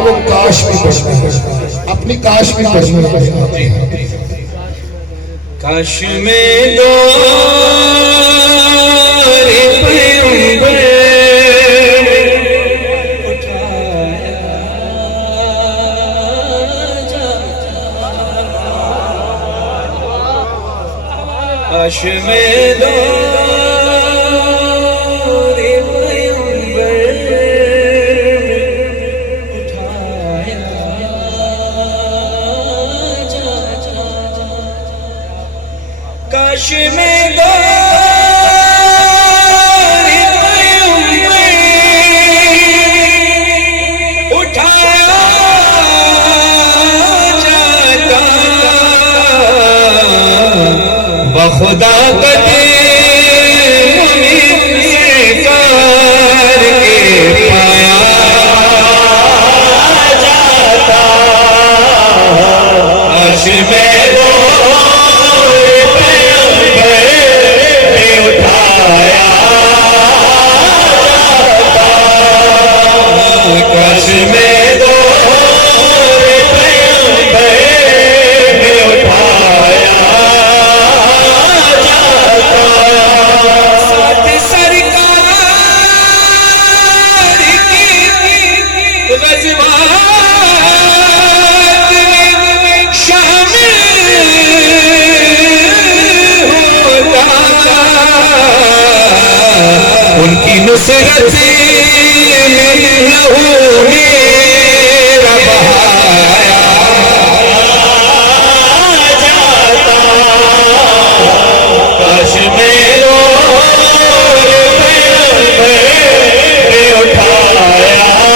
وہ کاش بھی پڑھنا ہے، اپنی کاش بھی پڑھنا ہے۔ کاش میں دور پیغمبر اٹھایا جاتا، کاش میں دور کاش میں دور پیغمبر اٹھایا جاتا، بخدا قدیم سرکار کے پایا جاتا، کاش میں ان کی نصرت میں لہو میرا بہایا جاتا، کاش میں دور پیغمبر اٹھایا جاتا۔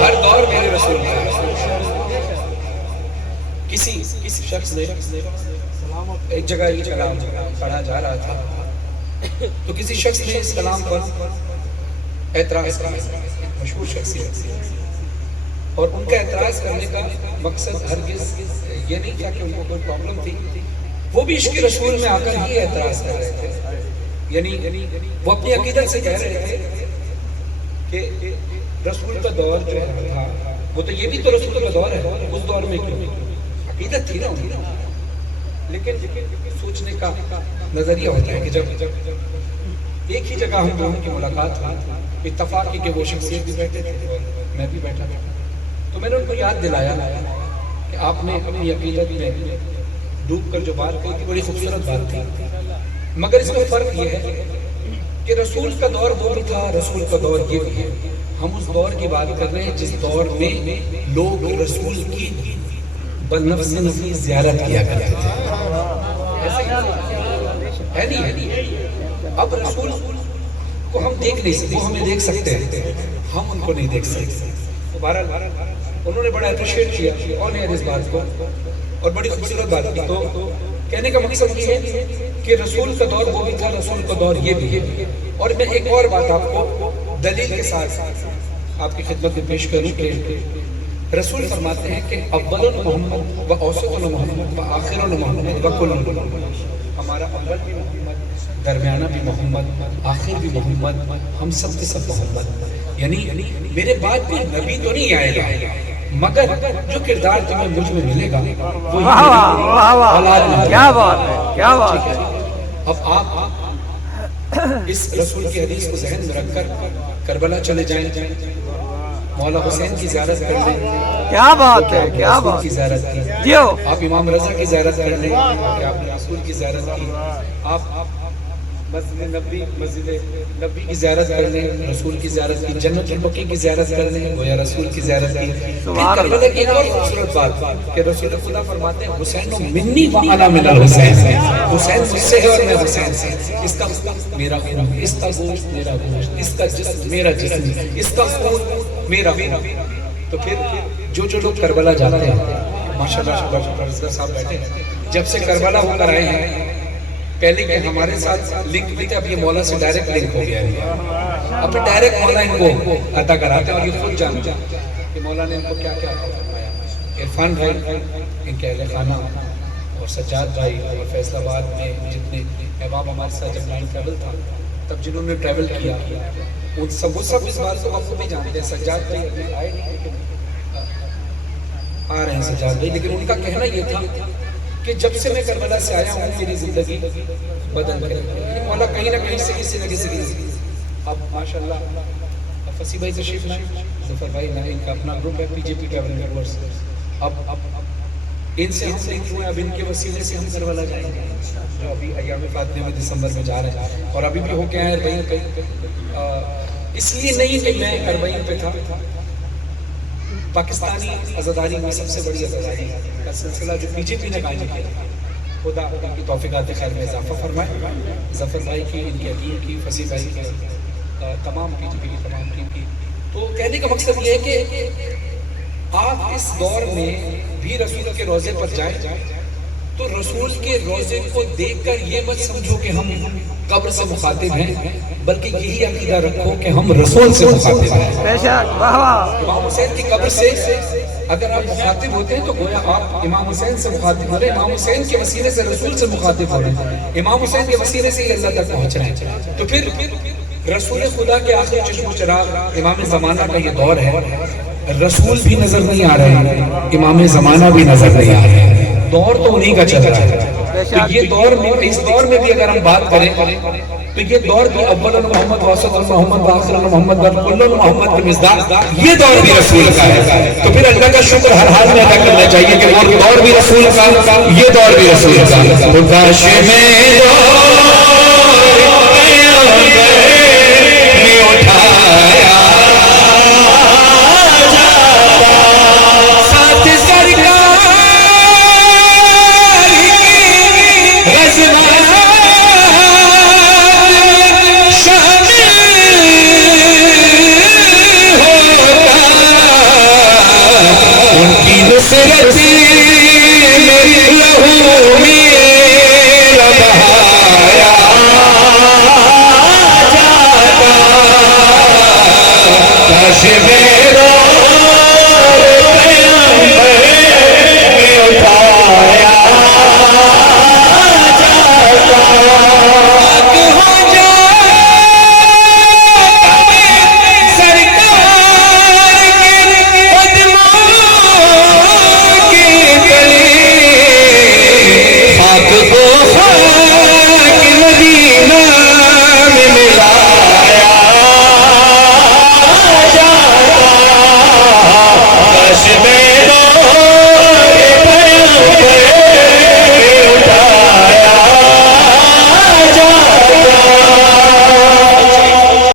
ہر دور میرے رسول کسی شخص نے ایک جگہ یہ کلام پڑھا جا رہا تھا تو کسی شخص نے اس کلام پر اعتراض کیا، مشہور شخصیت، اور ان کا اعتراض کرنے کا مقصد ہرگز یہ نہیں تھا کہ ان کو کوئی پرابلم تھی، وہ بھی عشق رسول میں آ کر ہی اعتراض کر رہے تھے، یعنی وہ اپنی عقیدت سے کہہ رہے تھے کہ رسول کا دور جو تھا وہ تو یہ بھی تو رسول کا دور ہے، اس دور میں کیوں؟ عقیدت تھی نا ان کی، لیکن سوچنے کا نظریہ ہوتا ہے کہ جب ایک ہی جگہ ہم دونوں کی ملاقات ہوئی، اتفاق کی کہ وہ شخصیت بھی بیٹھے تھے اور میں بھی بیٹھا تھا، تو میں نے ان کو یاد دلایا کہ آپ نے اپنی عقیدت میں ڈوب کر جو بات کہی تھی بڑی خوبصورت بات تھی، مگر اس میں فرق یہ ہے کہ رسول کا دور وہ بھی تھا، رسول کا دور یہ بھی ہے، ہم اس دور کی بات کر رہے ہیں جس دور میں لوگ رسول کی بنفس نفسی زیارت کیا کرتے تھے، ہے نہیں؟ اب رسول کو ہم دیکھ نہیں سکتے، وہ ہمیں دیکھ سکتے ہیں، ہم ان کو نہیں دیکھ سکتے۔ بہرحال انہوں نے بڑا اپریشیٹ کیا اور نے اس بات کو، اور بڑی خوبصورت بات کی، تو کہنے کا مقصد یہ ہے کہ رسول کا دور وہ بھی تھا، رسول کا دور یہ بھی ہے۔ اور میں ایک اور بات آپ کو دلیل کے ساتھ آپ کی خدمت میں پیش کروں کہ رسول فرماتے ہیں کہ اول محمد و اوسط محمد و آخر محمد و کل محمد، ہمارا اول بھی محمد، درمیانہ بھی محمد، آخر بھی محمد، ہم سب کے سب محمد، یعنی میرے بعد بھی نبی تو نہیں آئے گا، مگر جو کردار تمہیں مجھ میں ملے گا وہ اولاد میں، کیا بات ہے، کیا بات ہے۔ اب آپ اس رسول کی حدیث کو ذہن میں رکھ کر کربلا چلے جائیں، مولا حسین کی زیارت کر لیں، کیا بات ہے، کیا بات کی زیارت کی، جیو آپ امام رضا کی زیارت کر لیں کہ آپ نے رسول کی زیارت کی، آپ مسجد نبی کی زیارت کر لیں، رسول کی زیارت کی، جنت البقیع کی زیارت کر لیں، گویا رسول کی زیارت کی۔ پھر کربلا کی ایک اور خوبصورت بات کہ رسول خدا فرماتے ہیں حسین منی و انا من الحسین، حسین مجھ سے ہے اور میں حسین سے، اس کا خون میرا خون، اس کا گوشت میرا گوشت، اس کا جسم میرا جسم، اس کا خون میرا خون۔ تو پھر جو لوگ کربلا جاتے ہیں، ماشاءاللہ رضا صاحب بیٹھے ہیں، جب سے کربلا ہو کر آئے ہیں، پہلے کہ ہمارے ساتھ لنک بھی تھے، اب یہ مولا سے ڈائریکٹ لنک ہو گیا ہے، اب ڈائریکٹ مولا ان کو عطا کراتے ہیں، اور یہ خود جانتے ہیں کہ مولا نے ان کو کیا کیا فرمایا۔ عرفان بھائی ان کے اہل خانہ اور سجاد بھائی اور فیصل آباد میں جتنے احباب ہمارے ساتھ جب لائن ٹریول تھا مطلب جنہوں نے ٹریول کیا وہ سب اس بات کو بخوبی جانتے ہیں. سجاد بھائی ابھی آئے نہیں لیکن آ رہے ہیں سجاد بھائی. لیکن ان کا کہنا یہ تھا کہ جب سے میں کربلا سے آیا ہوں میری زندگی بدل گئی. یہ مولا کہیں نہ کہیں سے کسی نہ کسی. اب ماشاءاللہ فصیح بھائی تشریف لائیں, ظفر بھائی لائیں, ان کا اپنا گروپ ہے پی جے پی ٹریول نیٹورکس. اب ان سے ہم دیکھ ہوئے, اب ان کے وسیلے سے ہم کربلا جائیں گے جو ابھی ایام فاطمہ میں دسمبر میں جا رہے ہیں, اور ابھی بھی ہو کے آئے اربعین پہ. اس لیے نہیں کہ میں اربعین پہ تھا, پاکستانی عزاداری میں سب سے بڑی عزاداری کا سلسلہ جو پی جے پی نے قائم کیا, خدا ان کی توفیقات خیر میں اضافہ فرمائے. ظفر بھائی کی, ان کی حکیم کی, فصیح بھائی کی, تمام پی جے پی کی تمام ٹیم کی. تو کہنے کا مقصد یہ ہے کہ آپ اس دور میں بھی رسول کے روزے پر جائیں تو رسول کے روزے کو دیکھ کر یہ مت سمجھو کہ ہم قبر سے مخاطب ہیں, بلکہ یہی عقیدہ رکھو کہ ہم رسول سے مخاطب ہیں. بے شک, واہ واہ. امام حسین کی قبر سے اگر آپ مخاطب ہوتے ہیں تو گویا آپ امام حسین سے مخاطب ہو رہے ہیں, امام حسین کے وسیلے سے رسول سے مخاطب ہو رہے ہیں, امام حسین کے وسیلے سے ہی اللہ تک پہنچ رہے ہیں. تو پھر رسول خدا کے آخری چشم و چراغ امام زمانہ کا یہ دور ہے, رسول بھی نظر نہیں آ رہے ہیں, امام زمانہ بھی نظر نہیں آ رہے ہیں, دور تو انہی کا چل رہا ہے. تو یہ دور میں, اس دور میں بھی اگر ہم بات کریں تو یہ دور بھی اول محمد واسط محمد واخر محمد کل محمد کے مزداق, یہ دور بھی رسول کا ہے. تو پھر اللہ کا شکر ہر حال میں ادا کرنا چاہیے کہ وہ دور بھی رسول کا, یہ دور بھی رسول کا.